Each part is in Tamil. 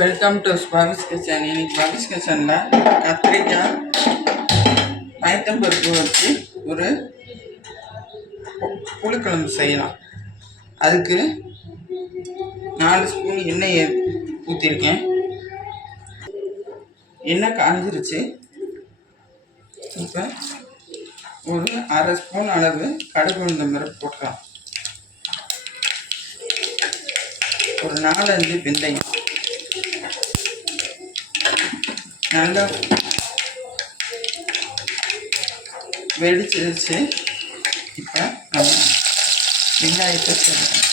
Welcome to பாபிஸ் kitchen. இன்னைக்கு பாபிஸ் கிச்சனில் கத்திரிக்காய் பயத்தம்பருப்பு வச்சு ஒரு புளிக்குழம்பு செய்யலாம். அதுக்கு 4 ஸ்பூன் எண்ணெய் ஊற்றிருக்கேன். எண்ணெய் காஞ்சிருச்சு. இப்போ ஒரு அரை ஸ்பூன் அளவு கடுகு உளுந்தம் பருப்பு போட்டுக்கலாம். ஒரு 4-5 வெந்தயம் நல்லா வெடிச்சிருச்சு. இப்போ நம்ம வெங்காயத்தை சேர்க்கணும்.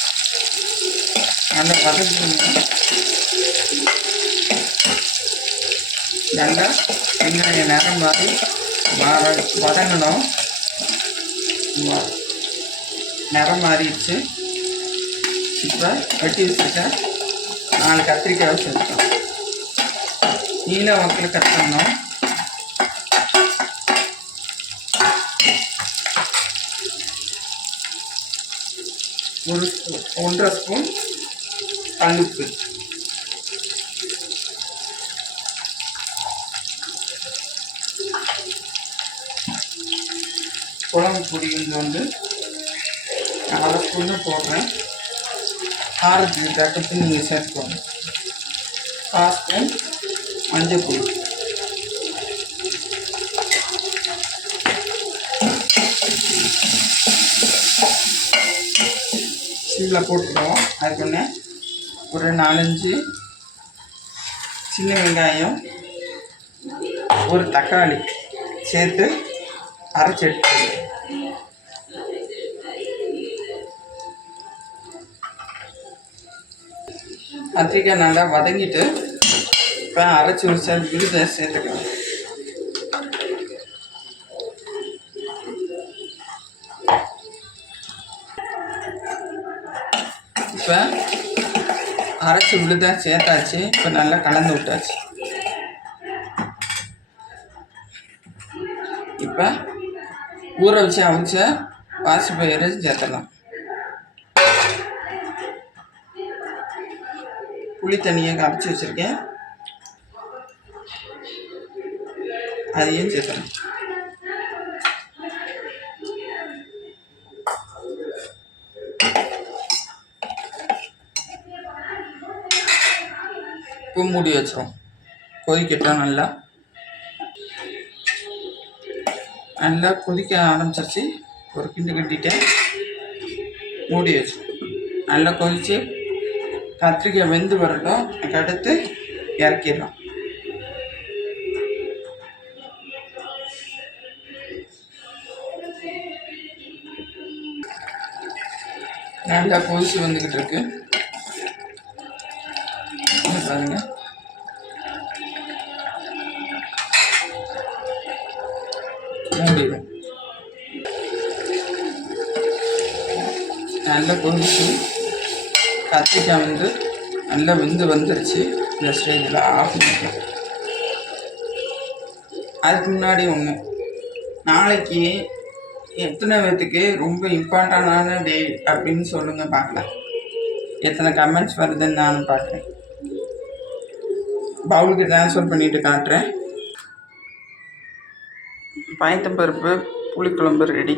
நல்லா வதக்கணும். நல்லா வெங்காயம் நேரம் மாதிரி வதங்கணும். நிறம் மாறிடுச்சு. இப்போ வெட்டி வச்சுருக்க 4 கத்திரிக்காயை சேர்த்துக்கணும். நீல வாக்கில் கட் பண்ணணும். ஒரு 1.5 ஸ்பூன் கல்லுப்பு, குழம்பு பொடி வந்து 4 ஸ்பூன்னு போடுறேன். காரத்துக்கு தக்கத்து நீங்கள் சேர்த்துக்கோங்க. 1/4 ஸ்பூன் மஞ்சள் பொடி, சிம்மில் போட்டுருவோம். அதுக்குன்னு ஒரு 4-5 சின்ன வெங்காயம், ஒரு தக்காளி சேர்த்து அரைச்சி எடுத்துக்கணும். கத்திரிக்காய் நல்லா வதங்கிட்டு இப்போ அரைச்சி வச்ச விழுதை சேர்த்துக்கலாம். இப்போ அரைச்சி விழுதை சேர்த்தாச்சு. இப்போ நல்லா கலந்து விட்டாச்சு. இப்போ ஊற வச்சு அவிச்ச பாசிப்பயிறு சேர்த்தலாம். புளி தண்ணியை கரைச்சி வச்சுருக்கேன், அதையும் சேர்த்தணும். இப்போ மூடி வச்சிரும். கொதிக்கட்டும். நல்லா கொதிக்க ஆரம்பிச்சிருச்சு. ஒரு கிண்டு கிண்டிட்டேன், மூடி வச்சிரும். நல்லா கொதித்து கத்திரிக்காய் வெந்து வரட்டும். அடுத்து இறக்கிடலாம். நல்லா கொதிச்சு வந்துக்கிட்டு இருக்கு. பாருங்க, மூடிடும். நல்லா கொதிச்சு கத்திரிக்காய் நல்லா வந்துருச்சு. இந்த ஸ்டேஜில் ஆஃப் பண்ணிக்கலாம். அதுக்கு முன்னாடி ஒன்று, நாளைக்கு எத்தனை பேர்த்துக்கு ரொம்ப இம்பார்ட்டண்டான டே அப்படின்னு சொல்லுங்கள் பார்க்கலாம். எத்தனை கமெண்ட்ஸ் வருதுன்னு நானும் பார்க்குறேன். பவுலுக்கு ட்ரான்ஸ்ஃபர் பண்ணிவிட்டு காட்டுறேன். பயத்தம்பருப்பு புளிக்குழம்பு ரெடி.